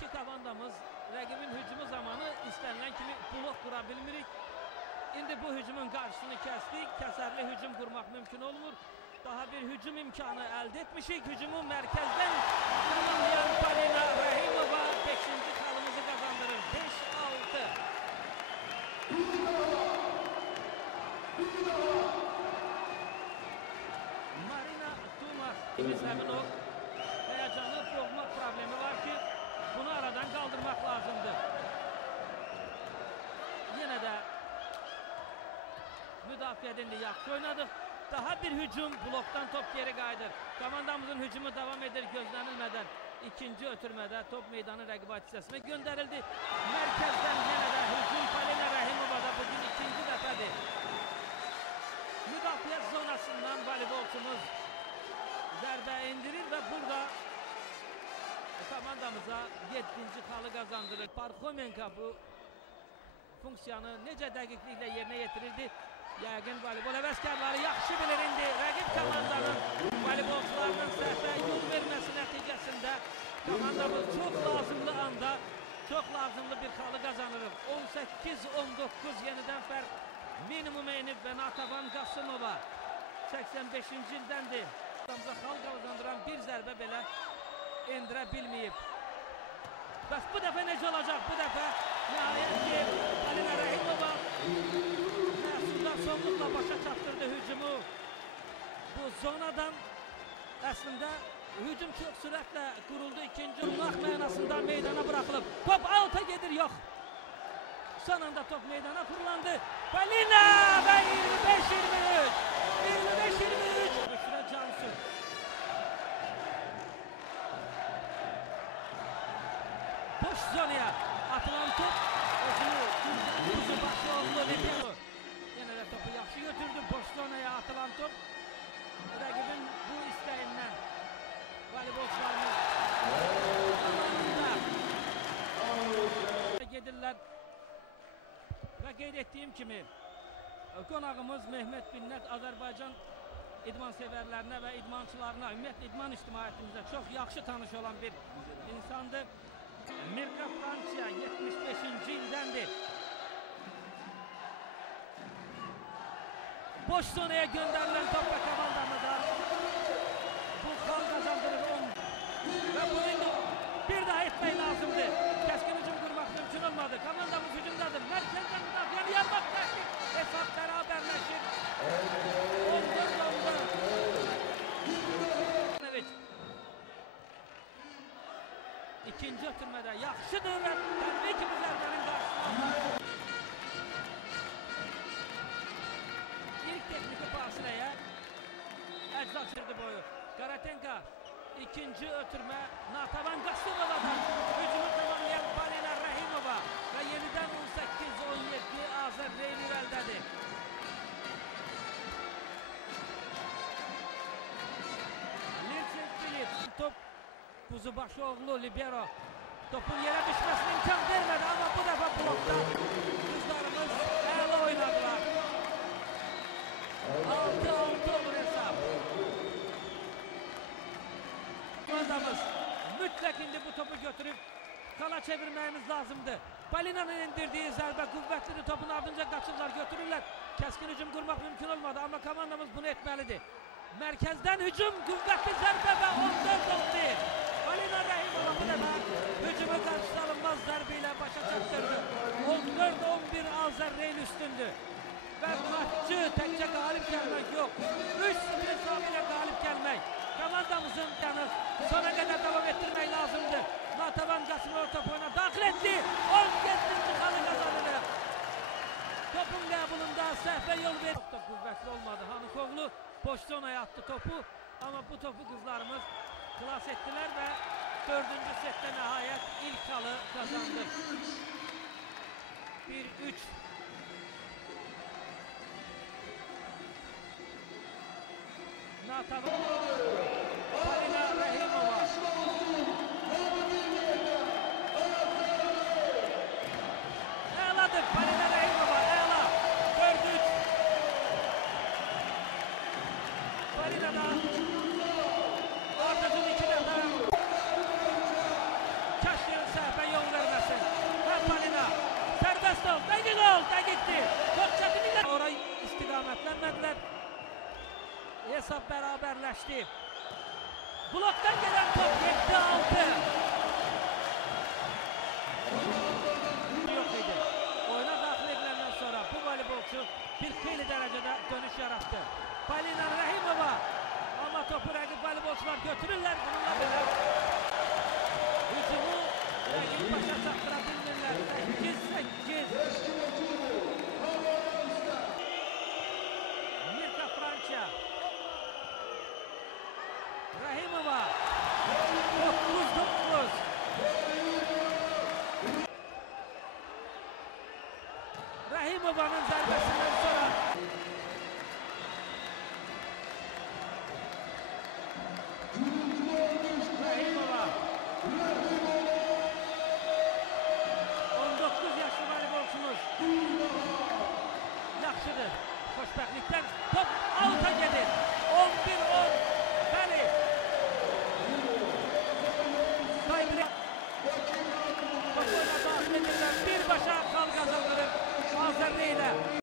ki komandamız rəqibin hücumu zamanı istənilən kimi blok qura bilmirik. İndi bu hücumun qarşısını kəsdik. Kəsərli hücum qurmaq mümkün olmur. Daha bir hücum imkanı əldə etmişik. Hücumu mərkəzdən tamamlayan Polina Rahimova 5-ci xalımızı qazandırır. 5-6. Marina Tumas. Biz həmin o həyacanı boğma problemi var ki, bunu aradan qaldırmaq lazımdır. Yenə də müdafiədən də yaxşı oynadıq. Daha bir hücum, blokdan top geri qayıdır. Komandamızın hücumu davam edir gözlənilmədən. İkinci ötürmədə top meydanı rəqibət hissəsinə göndərildi. Mərkəzdən yenə də hücum Polina Rahimova'da bugün ikinci dəfədir. Müdafiə zonasından voleybolçumuz zərbə indirir və burada komandamıza 7-ci xalı qazandırır. Parxomenko bu funksiyanı necə dəqiqliklə yerinə yetirirdi? Yəqin voleybol həvəskarları yaxşı bilir indi. Rəqib komandanın voleybolçularının səhvə yol verməsi nəticəsində komandamız çox lazımlı anda çox lazımlı bir xalı qazanırıq. 18-19 yenidən fərq minimum enib və Natavan Qasımova 85-ci ildəndir. Komandamıza xal qazandıran bir zərbə belə endirə bilməyib. Bəs bu dəfə necə olacaq? Bu dəfə nəhayət ki, Polina Rahimova sonluqla başa çatdırdı hücumu. Bu zonadan əslində hücum çox sürətlə quruldu. İkinci olmaq mənasında meydana buraxılıb. Top alta gedir, yox. Son anda top meydana fırlandı. Polina və 25-23. 25-23. Büşrə Cansu. Boş zonaya atılan top. Özünü başı oldu. Topu yaxşı götürdü. Boş zonaya atılan top rəqibin bu istəyindən voleybolçularımız zamanında gedirlər və qeyd etdiyim kimi qonağımız Mehmet Binnət Azərbaycan idman sevərlərinə və idmançılarına, ümumiyyətlə idman ictimaiyyətimizə çox yaxşı tanış olan bir insandır. Mirka Fransiya 75-ci ildəndir. Boş zonaya göndərilən top və komandamıza bu xal qazandırır 10 və bunu bir daha etmək lazımdır. Kəskin hücum qurmaq mümkün olmadı. Komandamız hücumdadır. Mərkəzdən müdafiəni yarmaq təşkil. Hesab bərabərləşir. 14-14. İkinci ötürmədə yaxşıdır və təbii ki, bu zərbənin qarşısına tekniki fasileye əcza çirdi boyu. Karatenka ikinci ötürmə Natavan Qasımova'dan hücumu tamamlayan Polina Rahimova və yenidən 18-17 Azər Reynir əldədir. Lirçin Filips top Kuzubaşoğlu libero topun yerə düşməsini imkan vermədi, amma bu dəfə blokda qızlarımız əla oynadılar. 6-6 olur hesab. Komandamız mütləq indi bu topu götürüb kala çevirməyimiz lazımdır. Polina'nın indirdiyi zərbə qüvvətlidir. Topun ardınca qaçırlar, götürürlər. Kəskin hücum qurmaq mümkün olmadı, amma komandamız bunu etməlidir. Mərkəzdən hücum, qüvvətli zərbə və 14-11. Polina Rahimova bu dəfə hücumu qarşısı alınmaz zərbə ilə başa çatdırdı. 14-11 Azər Reyn üstündür. Və maçı təkcə qalib gəlmək yox, 3-0 hesabı ilə qalib gəlmək. Komandamızın yanı sona qədər davam etdirmək lazımdır. Natavan Qasımova top oyuna daxil etdi. 17-ci xalı qazanır. Topun qəbulunda səhvə yol verir. Top da qüvvətli olmadı. Hanıkoğlu boş zonaya attı topu. Amma bu topu qızlarımız xilas etdilər və 4-cü setdə nəhayət ilk xalı qazandı. 1-3. Natavan Polina Rahimova. Əladır Polina Rahimova, əla. 4-3. Polina'dan ardıcın 2 dəfə Kaşyan səhv Pestov, dəqiqdir. Top çətinliklə orayı istiqamətlənmədilər. Hesab bərabərləşdi. Blokdan gelen top 7-6. Yok idi. Oyuna daxil edilenden sonra bu voleybolçu bir xeyli derecede dönüş yarattı. Polina Rahimova. Ama topu rəqib voleybolçular götürürler. Bununla belə hücumu rəqib başa çatdıra bilmirlər. 8-8. Mirka França. Rahimova 9-9. Rahimova'nın zərbəsindən sonra Rahimova 19 yaşlı voleybolçumuz yaxşıdır. Xoşbəxtlikdən top avuta gedir. 11-10. Bəli. Top oyuna daxil edirlər. Birbaşa xal qazandırır Azərli ilə.